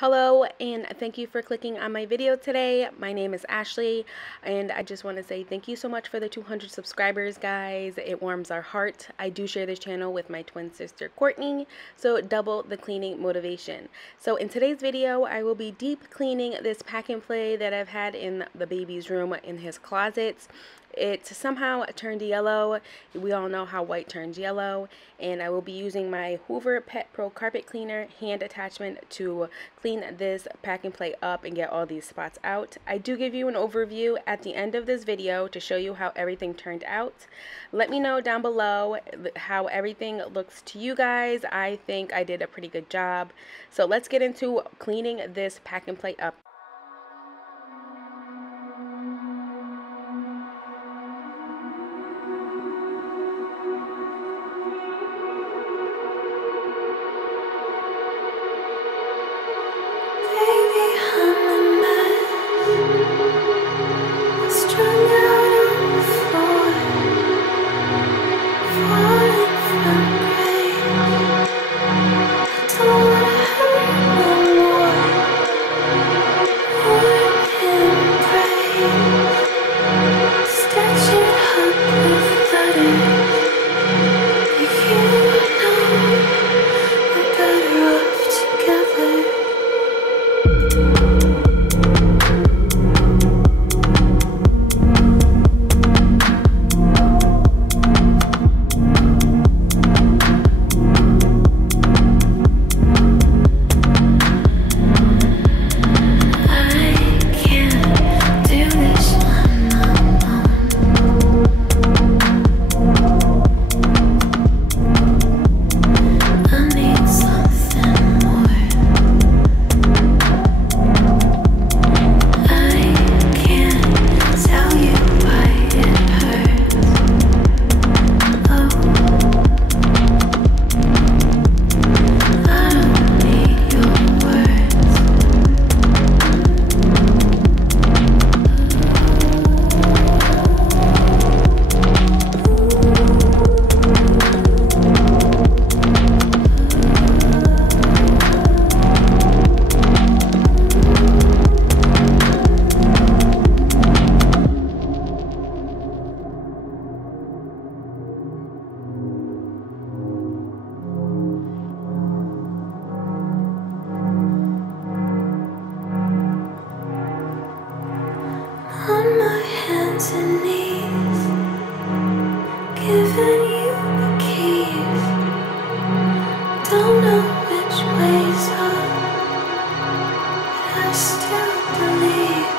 Hello and thank you for clicking on my video today. My name is Ashley and I just want to say thank you so much for the 200 subscribers, guys. It warms our heart. I do share this channel with my twin sister Courtney, so double the cleaning motivation. So in today's video I will be deep cleaning this pack and play that I've had in the baby's room in his closets. It somehow turned yellow. We all know how white turns yellow, and I will be using my Hoover Pet Pro Carpet Cleaner hand attachment to clean this pack and play up and get all these spots out. I do give you an overview at the end of this video to show you how everything turned out. Let me know down below how everything looks to you guys. I think I did a pretty good job. So let's get into cleaning this pack and play up. On my hands and knees, giving you the keys. Don't know which way's up, but I still believe.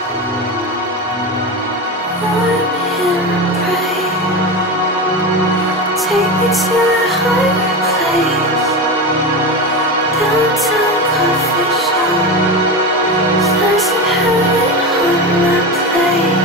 Warm and pray, take me to a higher place. Downtown coffee shop, slice of heaven on my plate.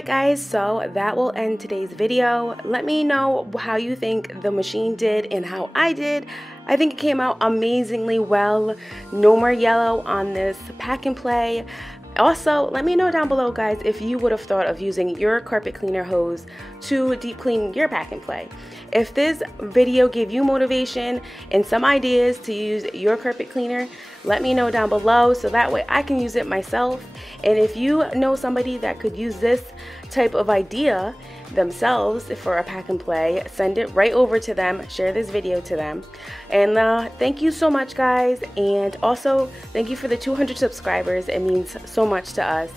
Alright guys, so that will end today's video. Let me know how you think the machine did and how I did. I think it came out amazingly well. No more yellow on this pack and play. Also, let me know down below, guys, if you would have thought of using your carpet cleaner hose to deep clean your pack and play. If this video gave you motivation and some ideas to use your carpet cleaner, let me know down below so that way I can use it myself. And if you know somebody that could use this type of idea themselves for a pack and play, send it right over to them, share this video to them. And thank you so much, guys, and also thank you for the 200 subscribers. It means so much to us.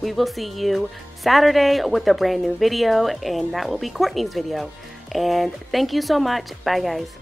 We will see you Saturday with a brand new video, and that will be Courtney's video. And thank you so much. Bye, guys.